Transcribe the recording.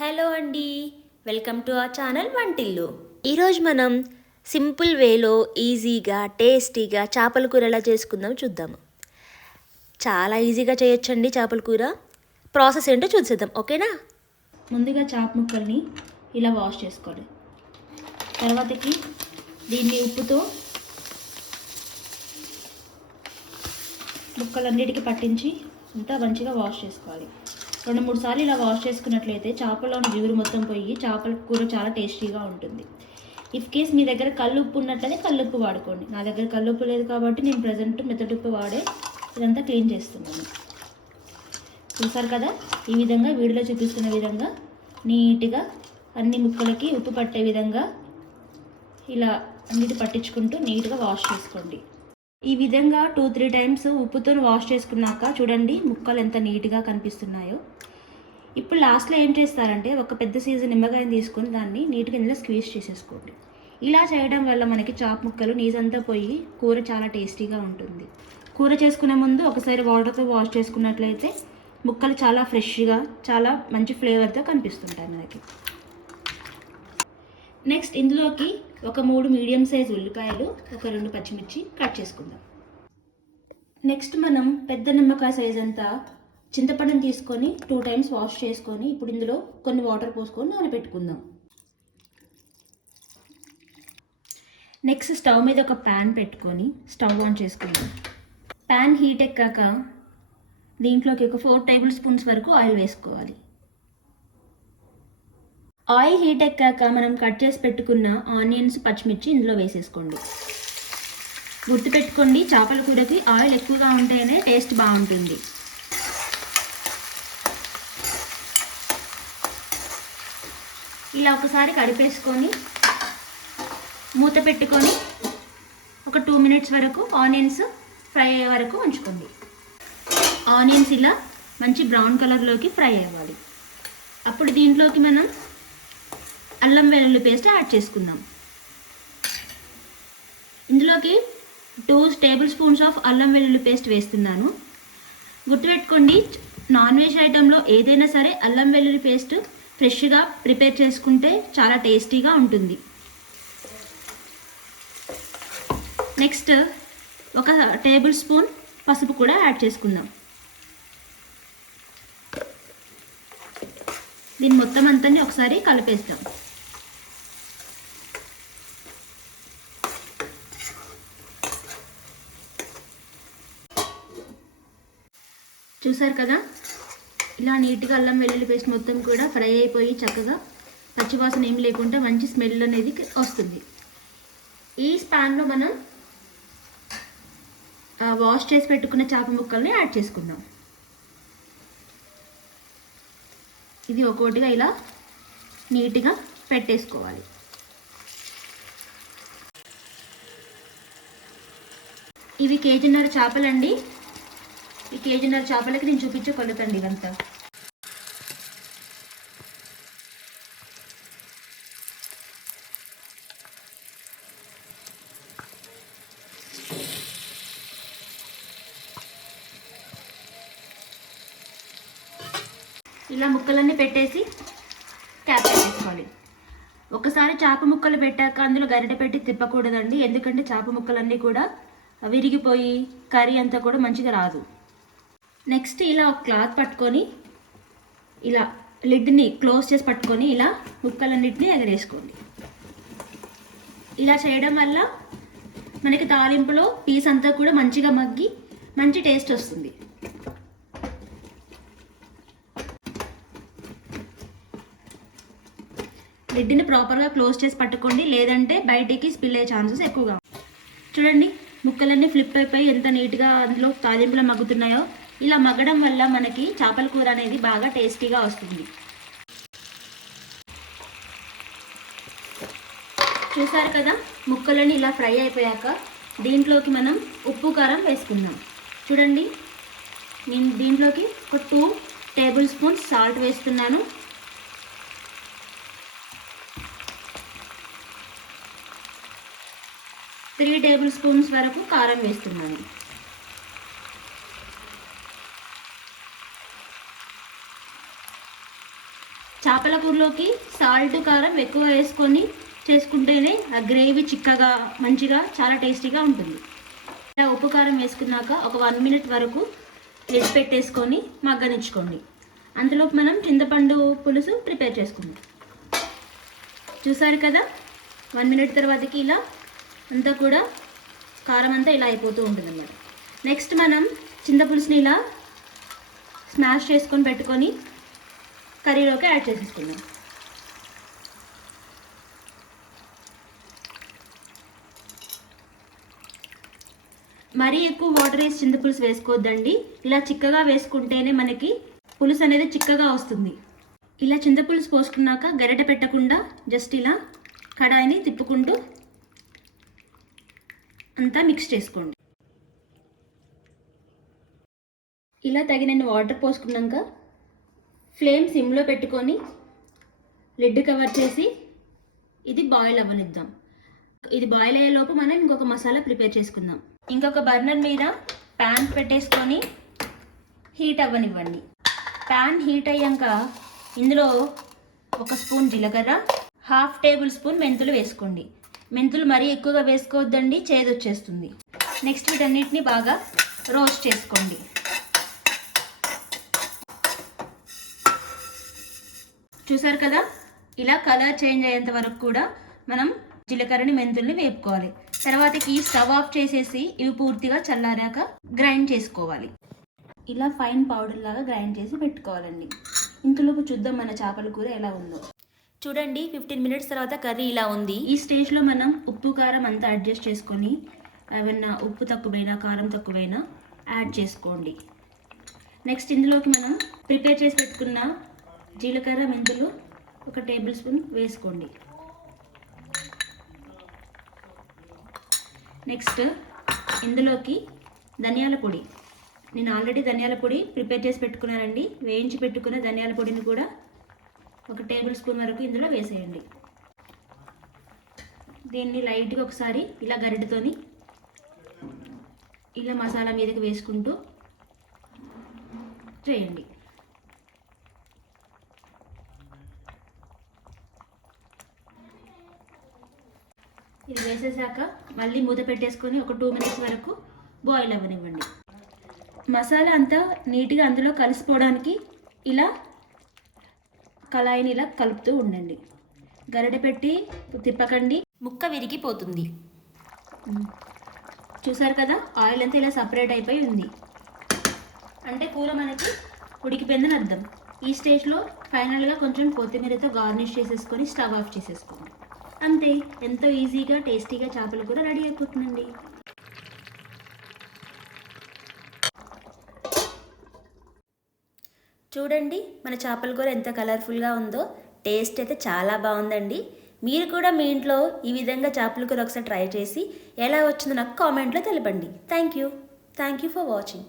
Hello అండి, welcome to our channel వంటిల్లు. ఈరోజు మనం సింపుల్ వేలో ఈజీగా టేస్టీగా చేపల కూర ఎలా చేసుకుందాం చూద్దాము. చాలా ఈజీగా చేయొచ్చండి చేపల కూర. ప్రాసెస్ ఏంటో చూసేద్దాం, ఓకేనా? ముందుగా చేప ముక్కల్ని ఇలా వాష్ చేసుకోండి. తర్వాతకి దీన్ని ఉప్పుతో ముక్కలన్నిటికీ పట్టించి అంతా మంచిగా వాష్ చేసుకోవాలి. 2-3 సార్లు ఇలా వాష్ చేసుకున్నట్లయితే చేపలోని జిగురు మొత్తం పోయి చేపల కూర చాలా టేస్టీగా ఉంటుంది. ఇఫ్ కేస్ మీ దగ్గర కల్లుప్పు ఉన్నట్లయితే కల్లుప్పు వాడుకోండి. నా దగ్గర కల్లుప్పు లేదు కాబట్టి నేను ప్రజెంట్ మెత్తడుప్పు వాడే ఇదంతా క్లీన్ చేస్తున్నాను. చూసారు కదా, ఈ విధంగా వీడియోలో చూపిస్తున్న విధంగా నీట్గా అన్ని ముక్కలకి ఉప్పు పట్టే విధంగా ఇలా అన్నిటి పట్టించుకుంటూ నీట్గా వాష్ చేసుకోండి. ఈ విధంగా 2-3 టైమ్స్ ఉప్పుతో వాష్ చేసుకున్నాక చూడండి ముక్కలు ఎంత నీట్గా కనిపిస్తున్నాయో. ఇప్పుడు లాస్ట్లో ఏం చేస్తారంటే ఒక పెద్ద సైజు నిమ్మకాయని తీసుకొని దాన్ని నీట్గా ఇందులో స్క్వీజ్ చేసేసుకోండి. ఇలా చేయడం వల్ల మనకి చాప ముక్కలు నీజంతా పోయి కూర చాలా టేస్టీగా ఉంటుంది. కూర చేసుకునే ముందు ఒకసారి వాటర్తో వాష్ చేసుకున్నట్లయితే ముక్కలు చాలా ఫ్రెష్గా చాలా మంచి ఫ్లేవర్తో కనిపిస్తుంటాయి మనకి. నెక్స్ట్ ఇందులోకి ఒక 3 మీడియం సైజ్ ఉల్లిపాయలు, ఒక 2 పచ్చిమిర్చి కట్ చేసుకుందాం. నెక్స్ట్ మనం పెద్ద నిమ్మకాయ సైజ్ అంతా చింతపండుని తీసుకొని 2 టైమ్స్ వాష్ చేసుకొని ఇప్పుడు ఇందులో కొన్ని వాటర్ పోసుకొని నానబెట్టుకుందాం. నెక్స్ట్ స్టవ్ మీద ఒక ప్యాన్ పెట్టుకొని స్టవ్ ఆన్ చేసుకుందాం. ప్యాన్ హీట్ ఎక్కాక దీంట్లోకి ఒక 4 టేబుల్ స్పూన్స్ వరకు ఆయిల్ వేసుకోవాలి. ఆయిల్ హీట్ ఎక్కాక మనం కట్ చేసి పెట్టుకున్న ఆనియన్స్, పచ్చిమిర్చి ఇందులో వేసేసుకోండి. గుర్తుపెట్టుకోండి, చేపల కూరకి ఆయిల్ ఎక్కువగా ఉంటేనే టేస్ట్ బాగుంటుంది. ఇలా ఒకసారి కలిపేసుకొని మూత పెట్టుకొని ఒక 2 మినిట్స్ వరకు ఆనియన్స్ ఫ్రై అయ్యే వరకు ఉంచుకోండి. ఆనియన్స్ ఇలా మంచి బ్రౌన్ కలర్లోకి ఫ్రై అవ్వాలి. అప్పుడు దీంట్లోకి మనం అల్లం వెల్లుల్లి పేస్ట్ యాడ్ చేసుకుందాం. ఇందులోకి 2 టేబుల్ స్పూన్స్ ఆఫ్ అల్లం వెల్లుల్లి పేస్ట్ వేస్తున్నాను. గుర్తుపెట్టుకోండి, నాన్ వెజ్ ఐటెంలో ఏదైనా సరే అల్లం వెల్లుల్లి పేస్ట్ ఫ్రెష్గా ప్రిపేర్ చేసుకుంటే చాలా టేస్టీగా ఉంటుంది. నెక్స్ట్ ఒక టేబుల్ స్పూన్ పసుపు కూడా యాడ్ చేసుకుందాం. దీన్ని మొత్తం అంతా ఒకసారి కలిపేస్తాం. చూసారు కదా, ఇలా నీట్గా అల్లం వెల్లుల్లి పేస్ట్ మొత్తం కూడా ఫ్రై అయిపోయి చక్కగా పచ్చివాసన ఏం లేకుండా మంచి స్మెల్ అనేది వస్తుంది. ఈ స్పాన్లో మనం వాష్ చేసి పెట్టుకున్న చేప ముక్కల్ని యాడ్ చేసుకుందాం. ఇది ఒక్కొక్కటిగా ఇలా నీట్గా పెట్టేసుకోవాలి. ఇవి 1.5 కేజీ చేపలండి. ఈ 1.5 కేజీ చేపలకి నేను చూపించే కొలుతండి ఇదంతా. ఇలా ముక్కలన్నీ పెట్టేసి క్యాప్ పెట్టేసుకోవాలి. ఒకసారి చేప ముక్కలు పెట్టాక అందులో గరిటె పెట్టి తిప్పకూడదండి, ఎందుకంటే చేప ముక్కలన్నీ కూడా విరిగిపోయి కర్రీ అంతా కూడా మంచిగా రాదు. నెక్స్ట్ ఇలా ఒక క్లాత్ పట్టుకొని ఇలా లిడ్ని క్లోజ్ చేసి పట్టుకొని ఇలా ముక్కలన్నిటిని ఎగరేసుకోండి. ఇలా చేయడం వల్ల మనకి తాలింపులో పీస్ అంతా కూడా మంచిగా మగ్గి మంచి టేస్ట్ వస్తుంది. లిడ్ని ప్రాపర్గా క్లోజ్ చేసి పట్టుకోండి, లేదంటే బయటికి స్పిల్ అయ్యే ఛాన్సెస్ ఎక్కువగా. చూడండి ముక్కలన్నీ ఫ్లిప్ అయిపోయి ఎంత నీట్గా అందులో తాలింపులో మగ్గుతున్నాయో. ఇలా మగ్గడం వల్ల మనకి చేపల కూర అనేది బాగా టేస్టీగా వస్తుంది. చూసారు కదా, ముక్కలన్నీ ఇలా ఫ్రై అయిపోయాక దీంట్లోకి మనం ఉప్పు కారం వేసుకుందాం. చూడండి, నేను దీంట్లోకి ఒక 2 టేబుల్ స్పూన్స్ సాల్ట్ వేస్తున్నాను. త్రీ టేబుల్ స్పూన్స్ వరకు కారం వేస్తున్నాను. చేపల కూరలోకి సాల్ట్ కారం ఎక్కువ వేసుకొని చేసుకుంటేనే ఆ గ్రేవీ చిక్కగా మంచిగా చాలా టేస్టీగా ఉంటుంది. ఇలా ఉప్పు కారం వేసుకున్నాక ఒక 1 minute వరకు లిడ్ పెట్టేసుకొని మగ్గనిచ్చుకోండి. అంతలోపు మనం చింతపండు పులుసు ప్రిపేర్ చేసుకుందాం. చూసారు కదా, 1 minute తర్వాతకి ఇలా అంతా కూడా కారం అంతా ఇలా అయిపోతూ ఉంటుంది అన్నమాట. నెక్స్ట్ మనం చింతపులుసుని ఇలా స్మాష్ చేసుకొని పెట్టుకొని కర్రీలోకి యాడ్ చేసేసుకుందాం. మరీ ఎక్కువ వాటర్ వేసి చింతపులుసు వేసుకోవద్దండి. ఇలా చిక్కగా వేసుకుంటేనే మనకి పులుసు అనేది చిక్కగా వస్తుంది. ఇలా చింతపులుసు పోసుకున్నాక గరిటె పెట్టకుండా జస్ట్ ఇలా కడాయిని తిప్పుకుంటూ అంతా మిక్స్ చేసుకోండి. ఇలా తగినన్ని వాటర్ పోసుకున్నాక ఫ్లేమ్ సిమ్లో పెట్టుకొని లిడ్ కవర్ చేసి ఇది బాయిల్ అవ్వనిద్దాం. ఇది బాయిల్ అయ్యేలోపు మనం ఇంకొక మసాలా ప్రిపేర్ చేసుకుందాం. ఇంకొక బర్నర్ మీద ప్యాన్ పెట్టేసుకొని హీట్ అవ్వనివ్వండి. ప్యాన్ హీట్ అయ్యాక ఇందులో 1 స్పూన్ జీలకర్ర, 1/2 టేబుల్ స్పూన్ మెంతులు వేసుకోండి. మెంతులు మరీ ఎక్కువగా వేసుకోవద్దండి, చేదు వచ్చేస్తుంది. నెక్స్ట్ వీటన్నిటిని బాగా రోస్ట్ చేసుకోండి. చూసారు కదా, ఇలా కలర్ చేంజ్ అయ్యేంత వరకు కూడా మనం జీలకర్రని మెంతుల్ని వేపుకోవాలి. తర్వాతకి స్టవ్ ఆఫ్ చేసేసి ఇవి పూర్తిగా చల్లారాక గ్రైండ్ చేసుకోవాలి. ఇలా ఫైన్ పౌడర్ లాగా గ్రైండ్ చేసి పెట్టుకోవాలండి. ఇంతలోపు చూద్దాం మన చేపల కూర ఎలా ఉందో. చూడండి, 15 minutes తర్వాత కర్రీ ఇలా ఉంది. ఈ స్టేజ్లో మనం ఉప్పు కారం అంతా అడ్జస్ట్ చేసుకొని ఏమన్నా ఉప్పు తక్కువైనా కారం తక్కువైనా యాడ్ చేసుకోండి. నెక్స్ట్ ఇందులోకి మనం ప్రిపేర్ చేసి పెట్టుకున్న జీలకర్ర మెంతులు 1 టేబుల్ స్పూన్ వేసుకోండి. నెక్స్ట్ ఇందులోకి ధనియాల పొడి, నేను ఆల్రెడీ ధనియాల పొడి ప్రిపేర్ చేసి పెట్టుకున్నానండి. వేయించి పెట్టుకున్న ధనియాల పొడిని కూడా 1 టేబుల్ స్పూన్ వరకు ఇందులో వేసేయండి. దీన్ని లైట్గా ఒకసారి ఇలా గరిటెతోని ఇలా మసాలా మీదకి వేసుకుంటూ చేయండి. ఇది వేసేసాక మళ్ళీ మూత పెట్టేసుకొని ఒక 2 minutes వరకు బాయిల్ అవ్వనివ్వండి. మసాలా అంతా నీట్గా అందులో కలిసిపోవడానికి ఇలా కళాయిని ఇలా కలుపుతూ ఉండండి. గరిటె పెట్టి తిప్పకండి, ముక్క విరిగిపోతుంది. చూసారు కదా, ఆయిల్ అంతా ఇలా సపరేట్ అయిపోయి ఉంది అంటే కూర మనకి ఉడికిపోయిందని అర్థం. ఈ స్టేజ్లో ఫైనల్గా కొంచెం కొత్తిమీరతో గార్నిష్ చేసేసుకొని స్టవ్ ఆఫ్ చేసేసుకోండి. అంతే, ఎంతో ఈజీగా టేస్టీగా చేపల కూర రెడీ అయిపోతుందండి. చూడండి మన చేపల కూర ఎంత కలర్ఫుల్గా ఉందో. టేస్ట్ అయితే చాలా బాగుందండి. మీరు కూడా మీ ఇంట్లో ఈ విధంగా చేపల కూర ఒకసారి ట్రై చేసి ఎలా వచ్చిందో నాకు కామెంట్లో తెలపండి. Thank you for watching.